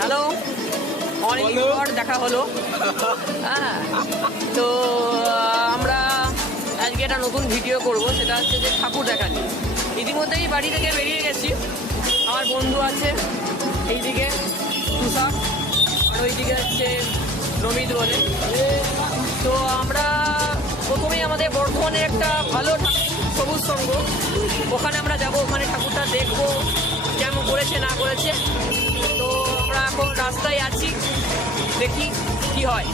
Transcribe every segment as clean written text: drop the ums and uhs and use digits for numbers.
Hello, অনেকদিন পর দেখা হলো। হ্যাঁ, তো আমরা আজকে একটা নতুন ভিডিও করব, সেটা হচ্ছে যে ঠাকুর দেখা নিয়ে। ইতিমধ্যেই বাড়ি থেকে বেরিয়ে গেছি। আমার বন্ধু আছে এইদিকে তুষার, আর ওইদিকে হচ্ছে নমিত বলে। তো আমরা প্রথমেই আমাদের বর্ধমানের একটা ভালো সবুজ সংঘ, ওখানে আমরা যাব, ওখানে ঠাকুরটা দেখবো কেমন করেছে না করেছে। তো আমরা এখন রাস্তায় আছি, দেখি কি হয়।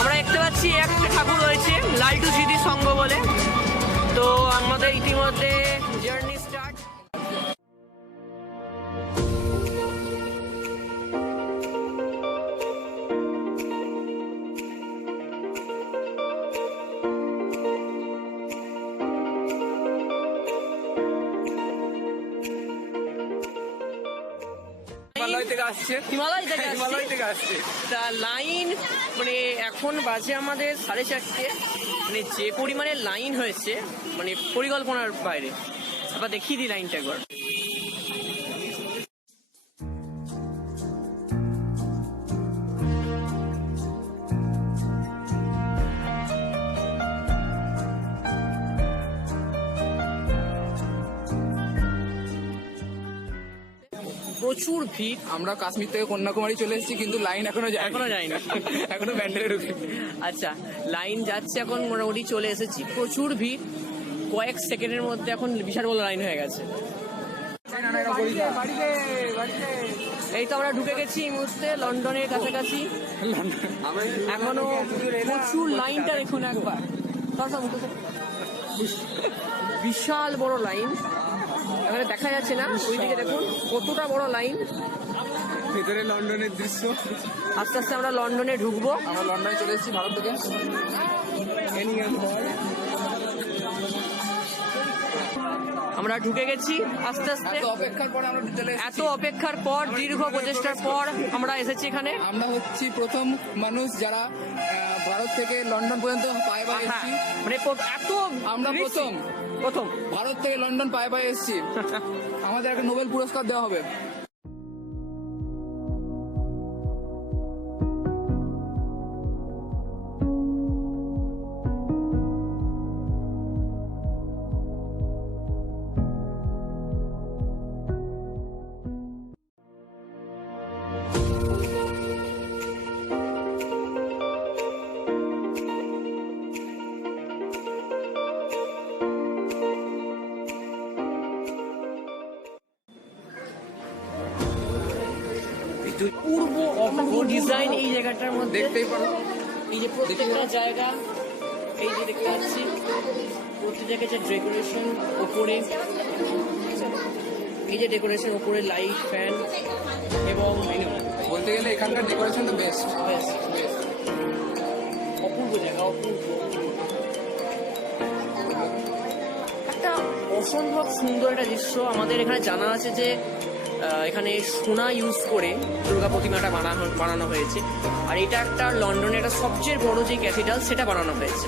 আমরা দেখতে পাচ্ছি একটা ঠাকুর রয়েছে লালটু স্মৃতি সংঘ বলে। তো আমাদের ইতিমধ্যে জার্নি স্টার্ট। হিমালয় থেকে আসছে। তা লাইন মানে এখন বাজে আমাদের 4:30, মানে যে পরিমাণে লাইন হয়েছে মানে পরিকল্পনার বাইরে। আবার দেখিয়ে দিই লাইনটা একবার। প্রচুর ভিড়। আমরা কাশ্মীর থেকে কন্যাকুমারী চলে এসেছি, কিন্তু লাইন এখনো যায়নি। এখনো ব্যান্ডেলে ঢুকে। আচ্ছা, লাইন যাচ্ছে, এখন মোটামুটি চলে এসেছি। প্রচুর ভিড়, কয়েক সেকেন্ডের মধ্যে এখন বিশাল বড় লাইন হয়ে গেছে। এই তো আমরা ঢুকে গেছি এই মুহূর্তে লন্ডনের কাছাকাছি। এখনো প্রচুর লাইনটা দেখুন একবার, বিশাল বড় লাইন। এখানে দেখা যাচ্ছে না, ওইদিকে দেখুন কতটা বড় লাইন। ভিতরে লন্ডনের দৃশ্য। আস্তে আস্তে আমরা লন্ডনে ঢুকবো। আমরা লন্ডনে চলে এসেছি ভারত থেকে। আমরা ঢুকে গেছি আস্তে আস্তে। এত অপেক্ষার পর দীর্ঘ প্রচেষ্টার পর আমরা এসেছি এখানে। আমরা হচ্ছি প্রথম মানুষ যারা ভারত থেকে লন্ডন পর্যন্ত পায়ে পায়ে এসেছি। মানে এত আমরা প্রথম ভারত থেকে লন্ডন পায়ে পায়ে এসেছি। আমাদের একটা নোবেল পুরস্কার দেওয়া হবে। অপূর্ব ডিজাইন এই জায়গাটার মধ্যে দেখতেই পারো। এই যে প্রত্যেকটা জায়গা, এই যে দেখতে পাচ্ছি প্রত্যেক জায়গায় যে ডেকোরেশন ওপরে, এই যে ডেকোরেশন ওপরে লাইট, ফ্যান, এবং বলতে গেলে এখানকার ডেকোরেশন তো বেস্ট। অপূর্ব জায়গা, অপূর্ব একটা অসম্ভব সুন্দর একটা দৃশ্য। আমাদের এখানে জানা আছে যে এখানে সোনা ইউজ করে দুর্গা প্রতিমাটা বানানো হয়েছে। আর এটা একটা লন্ডনের একটা সবচেয়ে বড় যে ক্যাথিড্রাল, সেটা বানানো হয়েছে।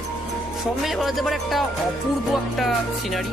সব মিলে বলা যেতে পারে একটা অপূর্ব একটা সিনারি।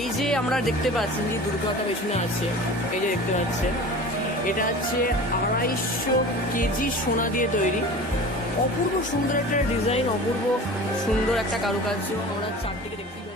এই যে আমরা দেখতে পাচ্ছি যে দুর্গাটা পেছনে আছে, এই যে দেখতে পাচ্ছেন, এটা হচ্ছে 250 কেজি সোনা দিয়ে তৈরি। অপূর্ব সুন্দর একটা ডিজাইন, অপূর্ব সুন্দর একটা কারুকার্য আমরা চারদিকে দেখতে পাচ্ছি।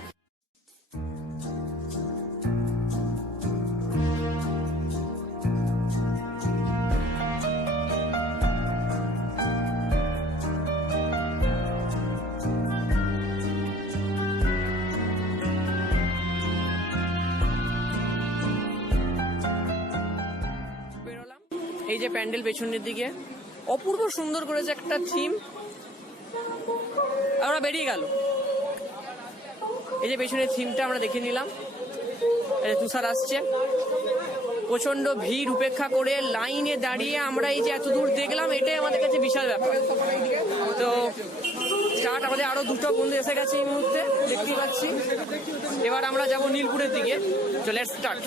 এই যে প্যান্ডেল পেছনের দিকে অপূর্ব সুন্দর করেছে একটা থিম। আর ওরা বেরিয়ে গেল। এই যে পেছনের থিমটা আমরা দেখে নিলাম। এই যে তুষার আসছে, প্রচন্ড ভিড় উপেক্ষা করে লাইনে দাঁড়িয়ে আমরা এই যে এত দূর দেখলাম, এটাই আমাদের কাছে বিশাল ব্যাপার। তো স্টার্ট, আমাদের আরো দুটো বন্ধু এসে গেছে এই মুহূর্তে, দেখতেই পাচ্ছি। এবার আমরা যাব নীলপুরের দিকে। তো লেটস স্টার্ট।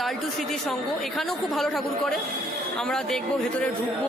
লালটু স্মৃতি সংঘ, এখানেও খুব ভালো ঠাকুর করে। আমরা দেখবো, ভেতরে ঢুকবো।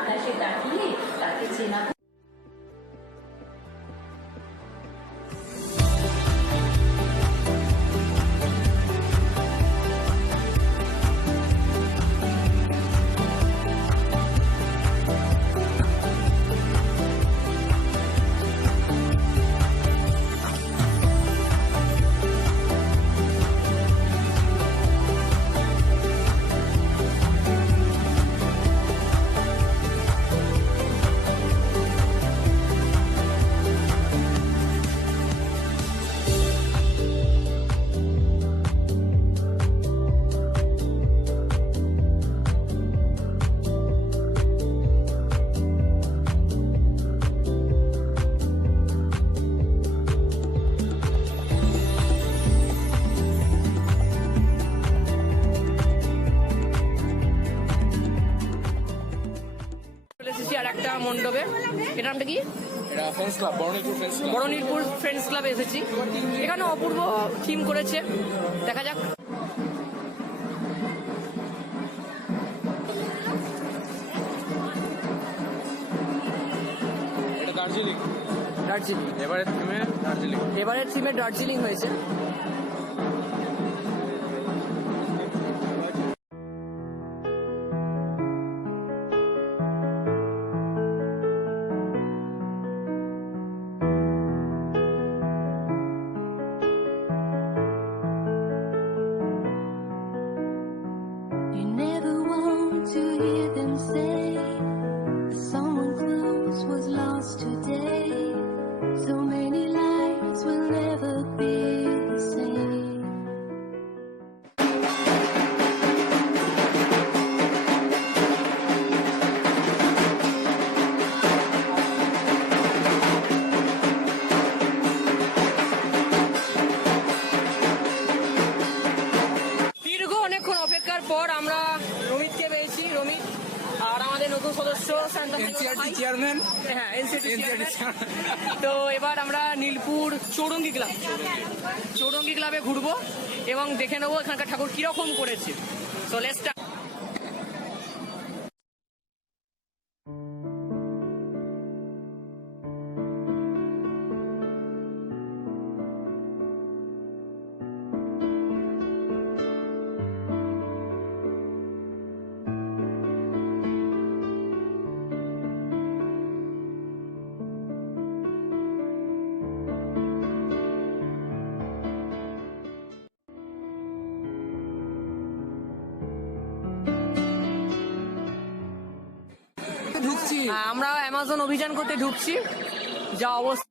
আর একটা মণ্ডপে, এটার নামটা কি? এটা friends club, Baranilpur friends club. Baranilpur friends ক্লাবে এসেছি। এখানে অপূর্ব থিম করেছে, দেখা যাক। এটা দার্জিলিং। দার্জিলিং এবারের থিমে দার্জিলিং। এবারের থিমে দার্জিলিং হয়েছে। You never want to hear them say someone close was lost today. So many lives will never be the same. দীর্ঘ অনেকক্ষণ অপেক্ষার পর আমরা রমিতকে পেয়েছি। রমিত আর আমাদের নতুন সদস্য এনসিআরটি চেয়ারম্যান। হ্যাঁ, NCT তো এবার আমরা নীলপুর চৌরঙ্গি ক্লাবে ঘুরবো এবং দেখে নেবো এখানকার ঠাকুর কিরকম করেছে। তো লেটস স্টার্ট। ঢুকছি। আমরা অ্যামাজন অভিযান করতে ঢুকছি, যা অবস্থা।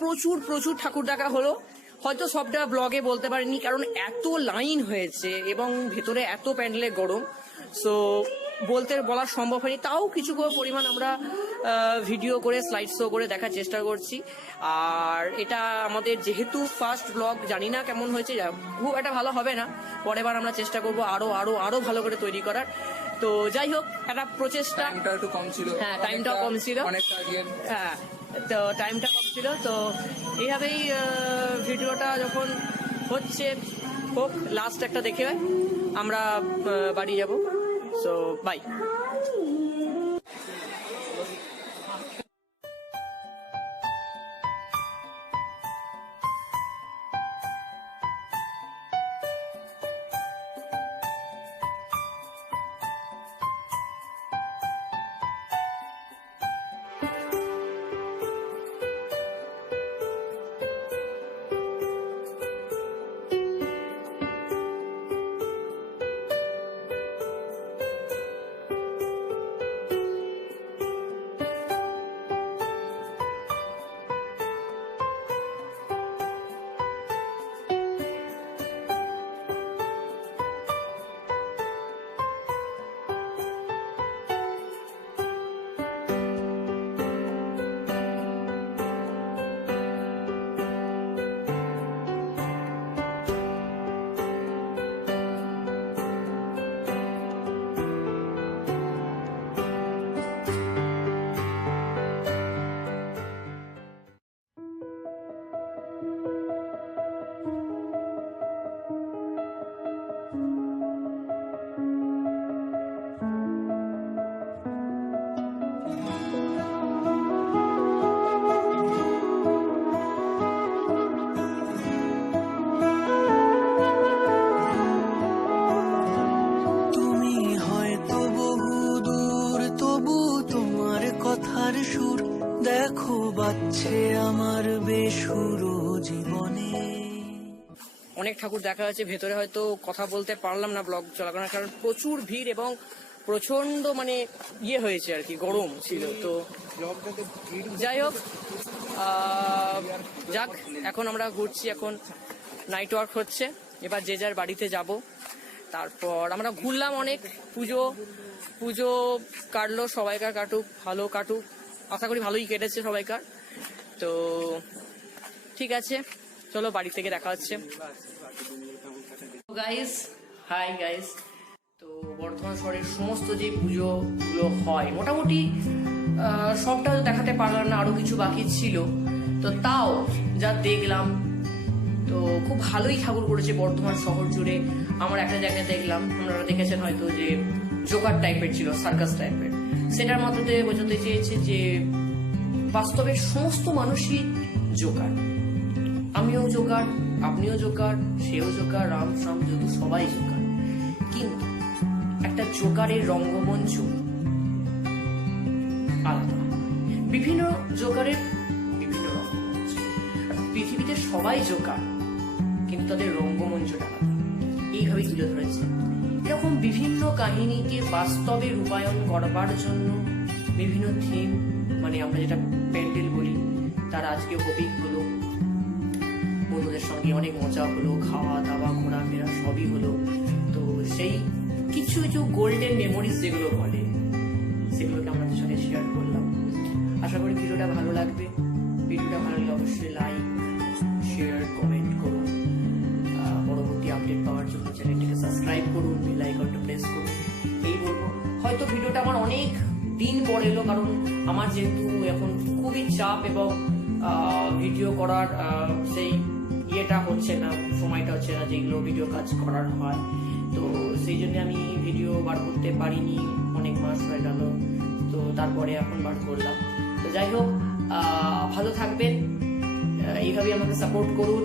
প্রচুর প্রচুর ঠাকুর দেখা হলো, হয়তো সবটা ব্লগে বলতে পারিনি কারণ এত লাইন হয়েছে এবং ভেতরে এত প্যান্ডেলে গরম, সো বলার সম্ভব হয়নি। তাও কিছু পরিমাণ আমরা ভিডিও করে স্লাইড শো করে দেখার চেষ্টা করছি। আর এটা আমাদের যেহেতু ফার্স্ট ব্লগ, জানি না কেমন হয়েছে, খুব একটা ভালো হবে না, পরের বার আমরা চেষ্টা করবো আরো আরো আরো ভালো করে তৈরি করার। তো যাই হোক, একটা প্রচেষ্টা, টাইমটা একটু কম ছিল। হ্যাঁ, টাইমটাও কম ছিল, অনেকটা আগের। হ্যাঁ, তো টাইমটা কম ছিল। তো এইভাবেই ভিডিওটা যখন হচ্ছে হোক, লাস্ট একটা দেখে আমরা বাড়ি যাব। So bye. কথার সুর দেখো বাজছে আমার বেসুরো জীবনে। অনেক ঠাকুর দেখা যাচ্ছে, ভেতরে হয়তো কথা বলতে পারলাম না ব্লগ চলাকালীন, কারণ প্রচুর ভিড় এবং প্রচন্ড মানে হয়েছে আর কি, গরম ছিল। তো যাই হোক, যাক, এখন আমরা ঘুরছি, এখন নাইট ওয়ার্ক হচ্ছে, এবার যে যার বাড়িতে যাব। তারপর আমরা ঘুরলাম অনেক, পুজো কাটলো, সবাইকার কাটুক, ভালো কাটুক, আশা করি ভালোই কেটেছে সবাইকার। তো ঠিক আছে, চলো বাড়ি থেকে দেখা হচ্ছে। Guys, hi guys. তো বর্ধমান শহরের সমস্ত যে পুজোগুলো হয়, মোটামুটি সবটা দেখাতে পারলাম না, আরো কিছু বাকি ছিল, তো তাও যা দেখলাম, তো খুব ভালোই ঠাকুর করেছে বর্ধমান শহর জুড়ে। আমার একটা জায়গায় দেখলাম, আপনারা দেখেছেন হয়তো, যে জোকার টাইপের ছিল, সার্কাস টাইপের। সেটার মধ্যে বোঝাতে চেয়েছে যে বাস্তবে সমস্ত মানুষই জোকার, আমিও জোকার, আপনিও জোকার, সেও জোকার, রাম শ্যাম যদু সবাই জোকার, কিন্তু একটা জোকারের রঙ্গমঞ্চ আলাদা। বিভিন্ন জোকারের বিভিন্ন রঙ্গমঞ্চ, পৃথিবীতে সবাই জোকার, কিন্তু তাদের রঙ্গমঞ্চটা আলাদা। এইভাবেই তুলে ধরেছে। এরকম বিভিন্ন কাহিনীকে বাস্তবে রূপায়ণ করবার জন্য বিভিন্ন থিম, মানে আমরা যেটা প্যান্ডেল বলি, তার আজকে হবিক হলো, বন্ধুদের সঙ্গে অনেক মজা হলো, খাওয়া দাওয়া ঘোরাফেরা সবই হলো। তো সেই কিছু কিছু গোল্ডেন মেমোরিজ যেগুলো বলে, সেগুলোকে আমাদের সঙ্গে শেয়ার করলাম। আশা করি ভিডিওটা ভালো লাগবে। ভিডিওটা ভালো লাগলে অবশ্যই লাইক, শেয়ার, কমেন্ট করুন। পরবর্তী আপডেট পাওয়ার জন্য চ্যানেলটিকে সাবস্ক্রাইব করুন, বেল আইকনটা প্রেস করুন। এই বলবো, হয়তো ভিডিওটা আমার অনেক দিন পর এলো, কারণ আমার যেহেতু এখন খুবই চাপ এবং ভিডিও করার সেই ইয়েটা হচ্ছে না, সময়টা হচ্ছে না যেগুলো ভিডিও কাজ করার হয়। তো সেই জন্য আমি ভিডিও বার করতে পারিনি, অনেক মাস হয়ে গেল। তো তারপরে এখন বার করলাম। তো যাই হোক, ভালো থাকবেন, এইভাবেই আমাকে সাপোর্ট করুন।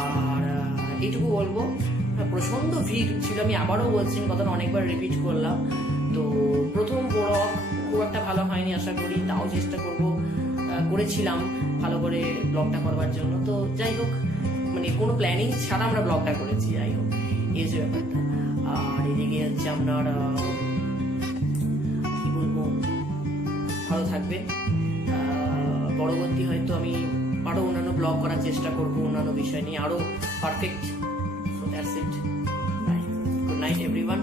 আর এইটুকু বলবো, প্রচন্ড ভিড় ছিল, আমি আবারও বলছি, কথাটা অনেকবার রিপিট করলাম। তো প্রথম ব্লগ খুব একটা ভালো হয়নি আশা করি, তাও চেষ্টা করব, করেছিলাম ভালো করে ব্লগটা করবার জন্য। তো যাই হোক, মানে কোনো প্ল্যানিং ছাড়া আমরা ব্লগটা করেছি, যাই হোক এই যে ব্যাপারটা। আর এদিকে হচ্ছে আপনার কি বলবো, ভালো থাকবেন। পরবর্তী হয়তো আমি আরো অন্যান্য ব্লগ করার চেষ্টা করব, অন্যান্য বিষয় নিয়ে আরো perfect. So that's it, bye, good night everyone.